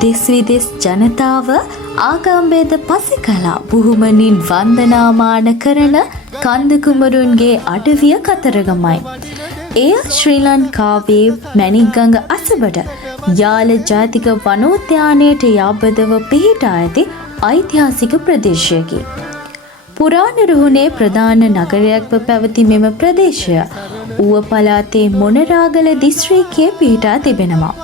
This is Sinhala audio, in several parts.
දෙස් විදෙස් ජනතාව ආගම්භේද පසෙකලා බුහුමනින් වන්දනාමාන කරන කන්දකුමරුන්ගේ අඩවිය කතරගමයි. එය ශ්‍රී ලංකාවේ මැණික්ගඟ අසබඩ යාල ජාතික වනෝද්‍යානයට යාබදව පිහිටා ඇති ඓතිහාසික ප්‍රදේශයකි. පුරාණ රුහුණේ ප්‍රධාන නගරයක්ව පැවති මෙම ප්‍රදේශය ඌව පළාතේ මොනරාගල දිස්ත්‍රික්කයේ පිහිටා තිබෙනවා.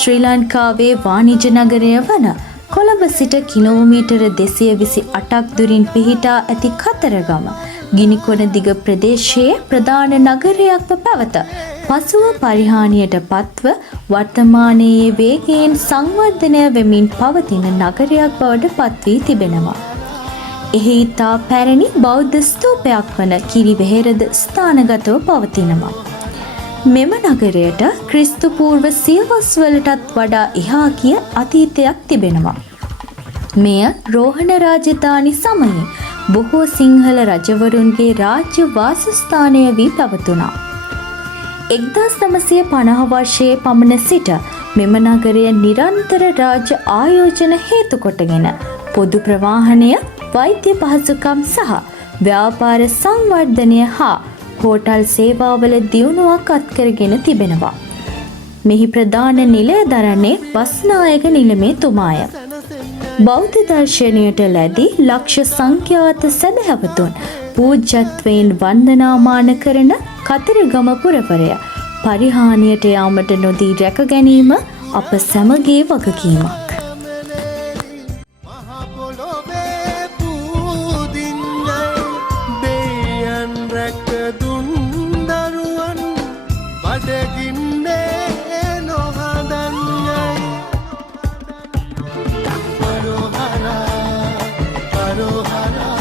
ශ්‍රී ලංකාවේ වාණිජ නගරය වන කොළඹ සිට කිලෝමීටර 228ක් දුරින් පිහිටා ඇති කතරගම ගිනිකොන දිග ප්‍රදේශයේ ප්‍රධාන නගරයක්ව පැවත පසුව පරිහානියට පත්ව වර්තමානයේ වේගයෙන් සංවර්ධනය වෙමින් පවතින නගරයක් බවට පත් වී තිබෙනවා. එහි ඉතා පැරණි බෞද්ධ ස්තූපයක් වන කිරිවෙහෙරද ස්ථානගතව පවතිනවා. මෙම නගරයට ක්‍රිස්තු පූර්ව සියවස් වලටත් වඩා එහා ගිය අතීතයක් තිබෙනවා. මෙය රෝහණ රාජධානි සමයේ බොහෝ සිංහල රජවරුන්ගේ රාජ්‍ය වාසස්ථානය වී පැවතුණා. 1950 වර්ෂයේ පමණ සිට මෙම නගරය නිරන්තර රාජ්‍ය ආයෝජන හේතු කොටගෙන පොදු ප්‍රවාහනය, වෛද්‍ය පහසුකම් සහ ව්‍යාපාර සංවර්ධනය හා හෝටල් සේවාවල දියුණුවක් අත්කරගෙන තිබෙනවා. මෙහි ප්‍රධාන නිලය දරන්නේ බස්නායක නිලමේ තුමාය. බෞද්ධ දර්ශනයට ලැබී ලක්ෂ සංඛ්‍යාත සැදැහැවතුන් පූජ්‍යත්වයෙන් වන්දනාමාන කරන කතරගම පුරවරය පරිහානියට යාමට නොදී රැක ගැනීම අප සැමගේ වගකීමක්. Hara